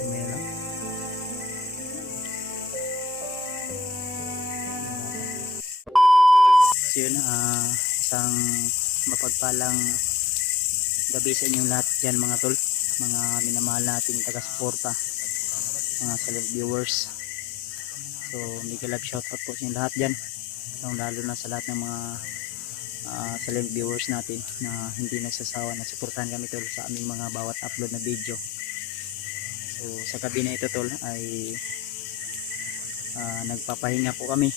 Kamay lang. So yun, isang mapagpalang gabi sa inyong lahat dyan mga tol, mga minamahal nating taga-suporta, mga celeb viewers. So mega love shoutout po sa inyong lahat dyan, lalo na sa lahat ng mga celeb viewers natin na hindi nagsasawa na suportahan kami tol sa aming mga bawat upload na video. So sa gabi na ito tol ay nagpapahinga po kami,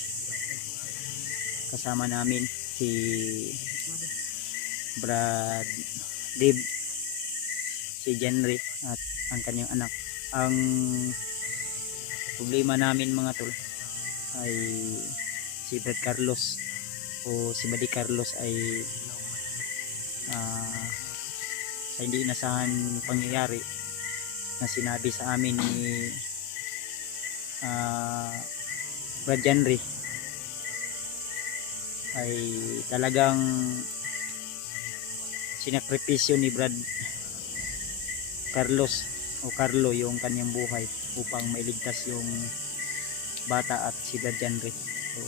kasama namin si Brad Dib, si Jenry at ang kanyang anak. Ang problema namin mga tol ay si Brad Carlos o si Buddy Carlos ay sa hindi inasahan pangyayari na sinabi sa amin ni Brad Jenry ay talagang sinakripisyo ni Brad Carlos o Carlo yung kanyang buhay upang mailigtas yung bata at si Brad Jenry. So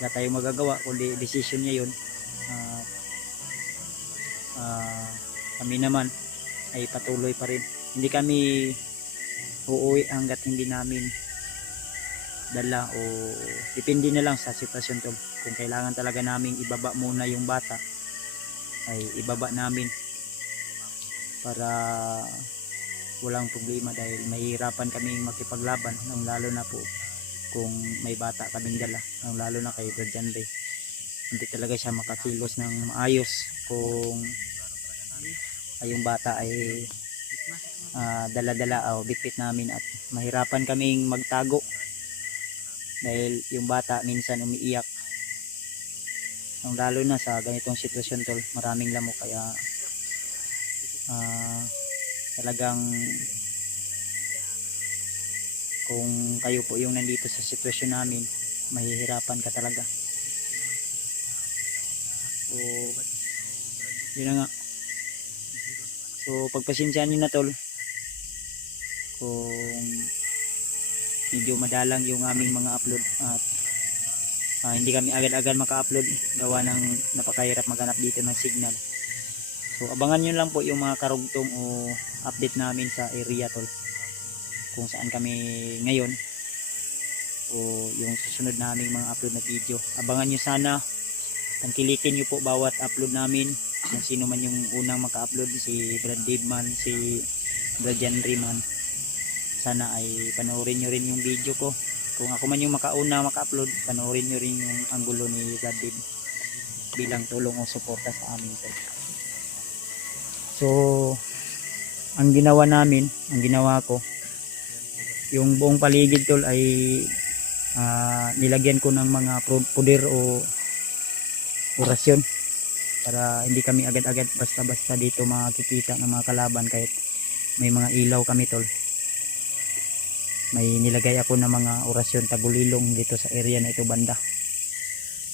wala tayong magagawa kundi decision niya yun. Kami naman ay patuloy pa rin, hindi kami uuwi hanggat hindi namin dala, o depende na lang sa sitwasyon tol. Kung kailangan talaga naming ibaba muna yung bata ay ibaba namin para walang problema, dahil mahirapan kaming makipaglaban, lalo na po kung may bata kaming dala, lalo na kay Brad Jenry. Hindi talaga siya makakilos ng maayos kung yung bata ay dala-dala o bitbit namin, at mahirapan kaming magtago dahil yung bata minsan umiiyak, lalo na sa ganitong sitwasyon tol, maraming lamok. Kaya talagang kung kayo po yung nandito sa sitwasyon namin, mahihirapan ka talaga. So yun na nga. So pagpasensyaan nyo na tol kung medyo madalang yung aming mga upload, at hindi kami agad-agad maka-upload gawa ng napakahirap maghanap dito ng signal. So abangan nyo lang po yung mga karugtong o update namin sa area tol, kung saan kami ngayon o yung susunod naming mga upload na video. Abangan nyo sana, tangkilikin nyo po bawat upload namin, kung sino man yung unang maka-upload, si Brad Dave man, si Brad Jenry man, sana ay panoorin nyo rin yung video ko. Kung ako man yung makauna maka-upload, panoorin nyo rin yung anggulo ni Brad Dave bilang tulong o suporta sa amin tol. So ang ginawa namin, ang ginawa ko, yung buong paligid tol ay nilagyan ko ng mga puder o orasyon para hindi kami agad-agad basta-basta dito makikita ng mga kalaban, kahit may mga ilaw kami tol. May nilagay ako ng mga orasyon tagulilong dito sa area na ito banda,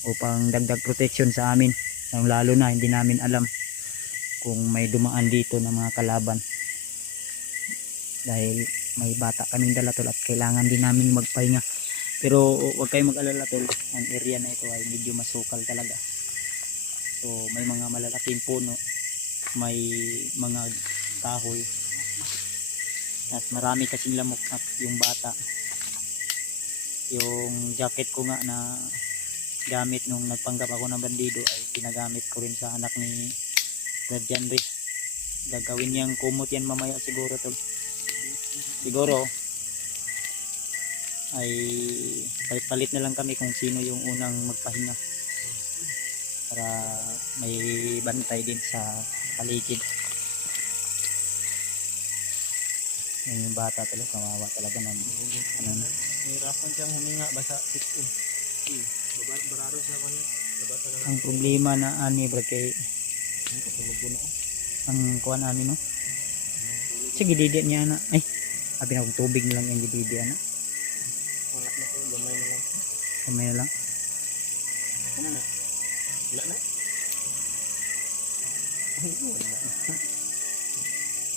upang dagdag protection sa amin, lalo na hindi namin alam kung may dumaan dito ng mga kalaban, dahil may bata kaming dala tol at kailangan din namin magpahinga. Pero huwag kayong mag-alala tol, ang area na ito ay medyo masukal talaga. So may mga malalaking puno, may mga kahoy, at marami kasing lamok. At yung bata, yung jacket ko nga na gamit nung nagpanggap ako ng bandido ay pinagamit ko rin sa anak ni Brad Jenry. Gagawin niyang kumot yan mamaya siguro tol. Siguro ay palit-palit na lang kami kung sino yung unang magpahinga, para may bantay din sa paligid. Yung bata talaga, kawawa talaga ng ano na. Hirapan siyang huminga basa sit-in. Bararo sa kanya. Ang problema na ani bro kay ang kuan ani no. Sige didi niya na. Ay, abi na tubig na lang yung didi ana. Wala na to, gamay na lang. Gamay na lang. Ano na? Wala na.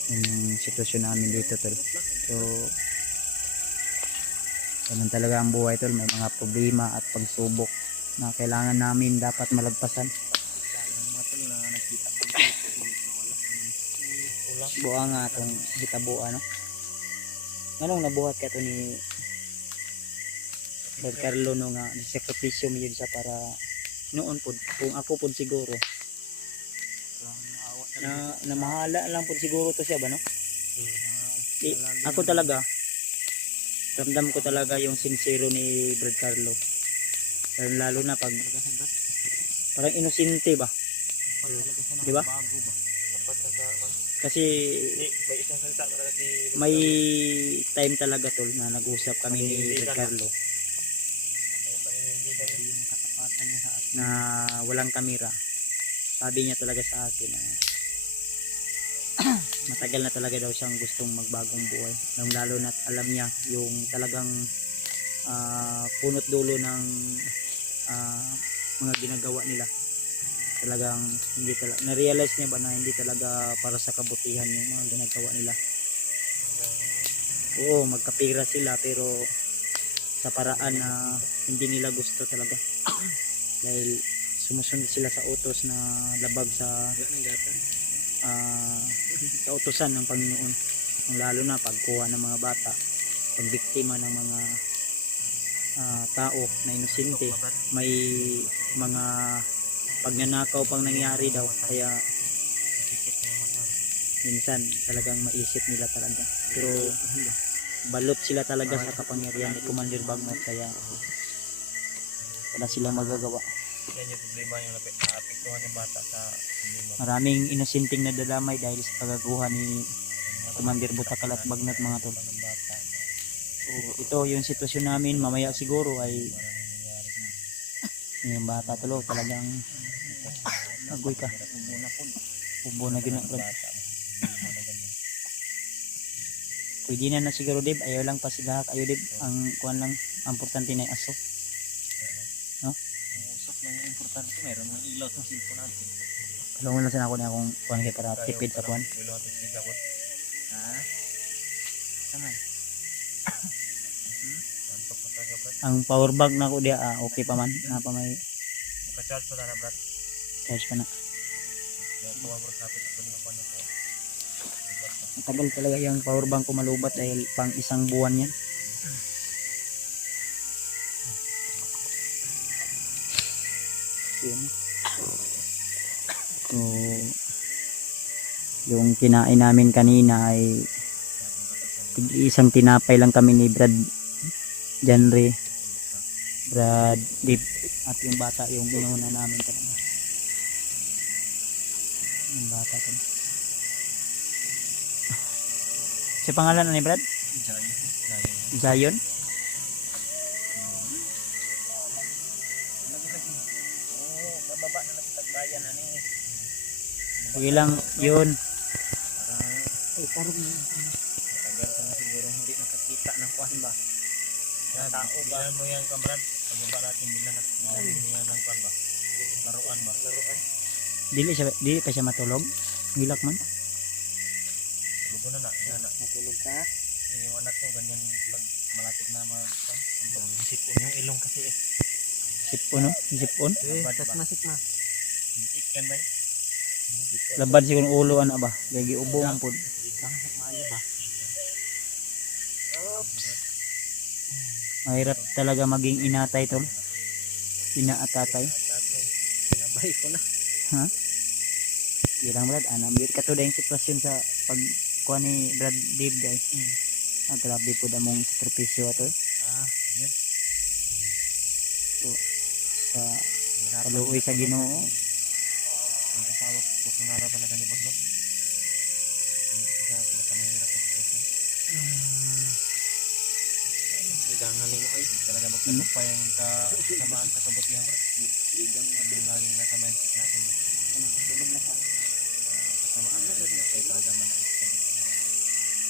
yung sitwasyon namin dito tol. So ganun talaga ang buhay tol, may mga problema at pagsubok na kailangan namin dapat malagpasan. Mga tol na nakita ko nawala naman ulang. Buha nga itong gitabuan no. Anong nabuhat ka to ni Brad Carlo no nga sakripisyo mo yun sa para noon pod kung ako pod siguro Naawa na mahala lang pod siguro to siya ba no. Di, Lagi ako talaga ramdam ko talaga yung sincero ni Brad Carlo. Lalo na pag talaga sa Brad. parang inosente ba Talaga sa Di ba? bago ba? Dapat sa kasi may isang salita talaga si may time talaga tol na nag-usap kami ni Brad Carlo yung katapatan niya sa atin. na walang kamera. Sabi niya talaga sa akin na matagal na talaga daw siyang gustong magbagong buhay. Lalo na alam niya yung talagang punot dulo ng mga ginagawa nila. Talagang hindi talaga na-realize niya ba na hindi talaga para sa kabutihan yung mga ginagawa nila. Oo, magkapira sila pero sa paraan na hindi nila gusto talaga. Dahil sumusunod sila sa utos na labag sa utosan ng Panginoon. Lalo na pagkuha ng mga bata, pagbiktima ng mga tao na inosente, may mga pagnanakaw pang nangyari daw, kaya minsan talagang maisip nila talaga, pero balot sila talaga sa kapangyarihan ni Commander Bagnot, kaya wala silang magagawa. Yan yung problema yung naapektuhan yung bata sa problema. Maraming inosenteng nadadamay dahil sa kagaguhan ni Commander Butakal at Bagnot mga tol. So, ito yung sitwasyon namin mamaya siguro ay yung bata tolo talagang agoy ka ubo na ginagrab. Pwede na siguro Dib, ayaw lang pa sila kayo Dib, ang kuan lang ang importante na yung aso no? Ang usap lang yung importante, meron ng ilaw sa cellphone natin. Alam lang sana ako na akong kuan kay para tipid sa kuan. Ilaw natin sa likabot. Ha? Saman? Ang power bank na ko dia okay pa man na pa may Maka-charge pa na Brad. charge pa na. Kaya kuha mo sa atin sa panimang niya po. Matagal talaga yung power bank ko malubat dahil pang isang buwan yan. Yun. So, yung kinain namin kanina ay isang tinapay lang kami ni Brad Janre, Brad Dip, at yung bata yung inuna namin talaga. Yung bata talaga. Sa pangalan na ni Brad? Zion? Bababa na nagtagbayan na ni. Sige lang, yun. Matagal ka na siguro hindi nakakita ng kuhan ba? Tao ba? Bilan mo yan kamrad. Pagbaba natin bilan mo yan ng kuhan ba? Laruan ba? Laruan? Dili pa siya matulog. Gilak man. Lugo na na. Matulog ka? Yung anak ko ganyan pag malapit na sipon yung ilong kasi eh. Sipon no? Sipon? Sikma. Ikan ba? Labad siguro ng ulo ana ba? Gagi ubo man pod. Langsat maayo ba? Mahirap talaga maging inatay tol. Inaatatay. Sinabay ko na. Ha? Ilang Brad, anam yun katuda yung sitwasyon sa pagkuha ni Brad Dave guys. Grabe po damong sakripisyo ato. Yun. So, sa kaluoy sa Ginoo. Ang asawa ko po kunara talaga ni Bagnot. Sa pinakamahirap na sitwasyon. Igangaling mo ay talaga magtagumpay ang kasamaan sa kabutihan bro. Ang laging nasa mindset natin bro. Kasamaan ay talaga man ay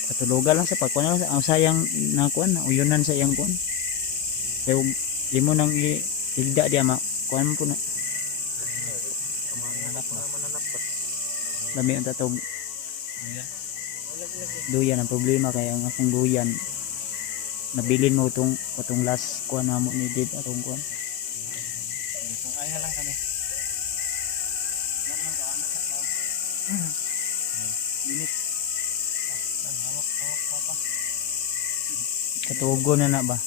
Katulugan lang sa pagkuha lang ang sayang na kuan na uyunan sa iyang kuan. Kaya imo nang igda di ama kuan mo po na. mananap ba? Lami ang tatog. Yan. Duyan ang problema kaya ang akong duyan nabilin mo itong last kuan na mo ni Did atong kuan. Kung ayaw lang kami. Nan lang kaana sa tao. Minit Nan hawak papa. katugo na ba?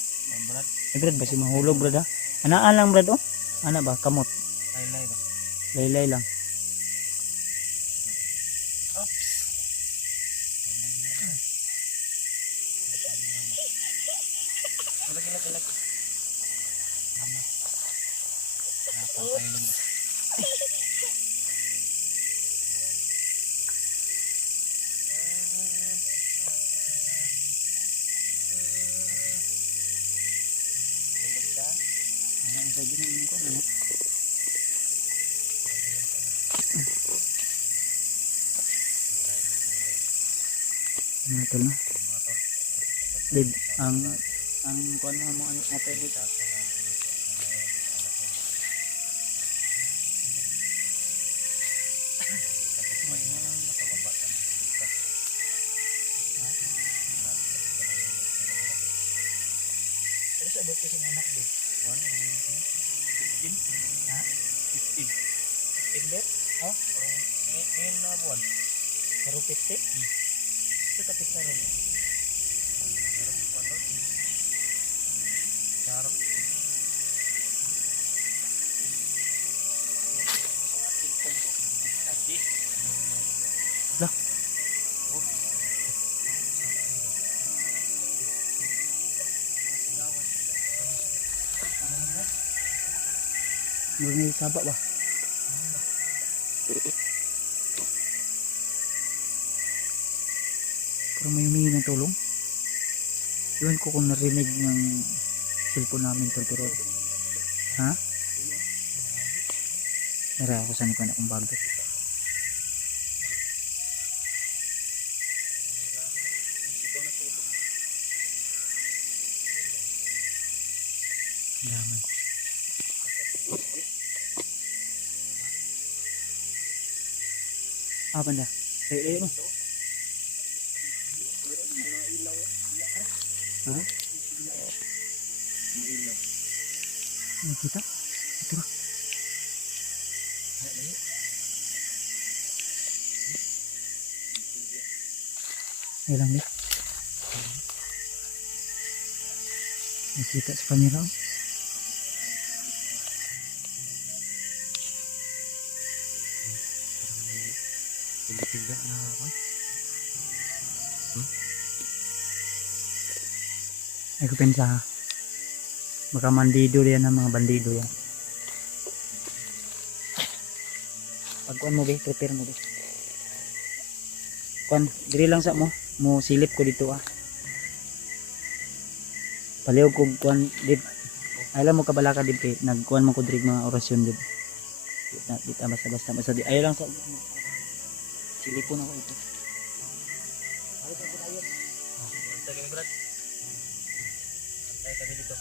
Brad, Brad ba si mahulog brad ha? Anaan lang brad oh. Ana ba kamot. laylay ba? Laylay lang. Oops. Lag. Mama. Napapay mo. Ano sa ginawa ko ano? Ano to na? Did ang kuan mo ano ate did? Terus abot kasi ng anak din. 15? Ha? 15. 15 bet? Oh? Ngayon na buwan. Karo 50? Ito kapit na rin. Meron po ano? Charo. Lah. May saba ba? Pero may humingi ng tulong. Iwan ko kung narinig ng cellphone namin to pero ha? Nara ako sa nikon akong bago. Damay. Apa na? Eh, mo. Ha? Nakita? Ito. Ay lang din. Nakita sa kamera. Tiga na ako. Ay ko pensa ha. Baka bandido yan ang mga bandido yan. Pagkuhan mo be, prepare mo be. Kuhan, diri lang sa mo. Mo silip ko dito ah. Palihog ko kuhan dit. Ayaw mo kabalaka dit kay nagkuhan mo ko diri mga orasyon dit. Dita basta di. Ayaw lang sa silipon ako ito. Antay kami Brad. Antay kami dito.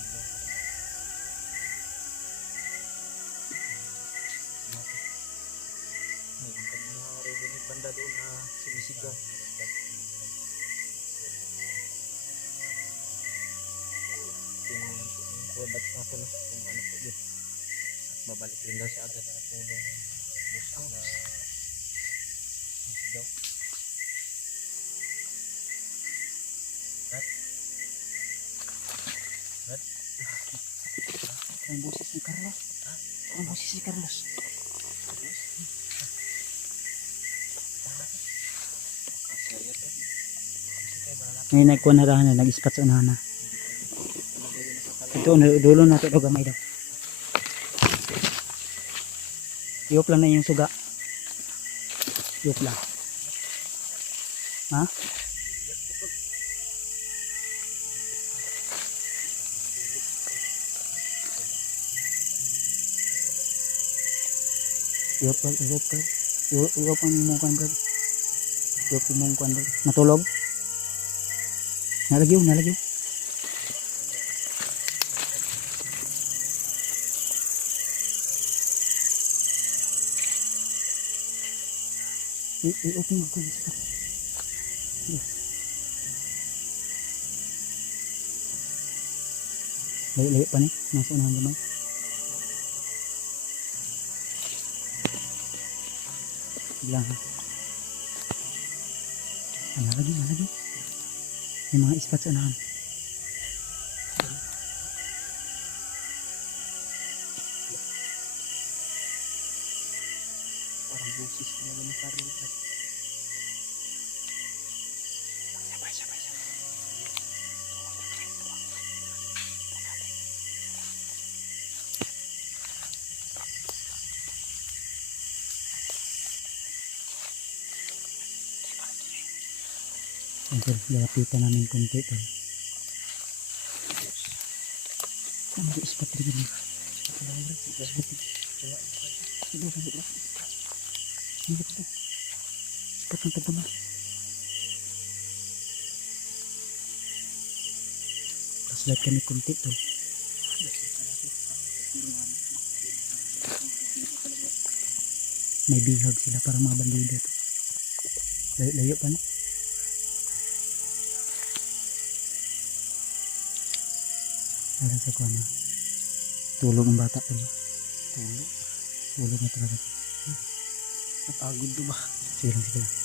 Pag narinig banda doon na sumisigaw. Kuwabat na ako na kung ano po yun. At babalik rin daw siya agad na tulong. Bus na sumisigaw. Ang boses ni Carlos. Ang boses ni Carlos. Ngayon nagkuhan na rahan na, nag-ispat sa unahan na. Ito, dulo natin ito gamay daw. Iyop lang na yung suga. Iyop lang. Ha? Iyop lang. Iyop ang mungkuhan bro. Iyop ang mungkuhan bro. Natulog? Nalagyo. I-open mo ko. Layo-layo pa ni. Nasa unahan naman. Bilang ha. Lagi. May mga ispat sa unahan. Parang busis na naman yung karilipat. Sabay. Until lalapitan namin konti ito. Ano ba ispat rin yun? Ispat rin. Hindi ko ito. Ispat ng tagdaman. Kaslat kami konti ito. May bihag sila para mga bandida ito. Layo pa no? Alam sa ko na tulog ang bata po. Tulog na talaga. Napagod ba? Sige lang.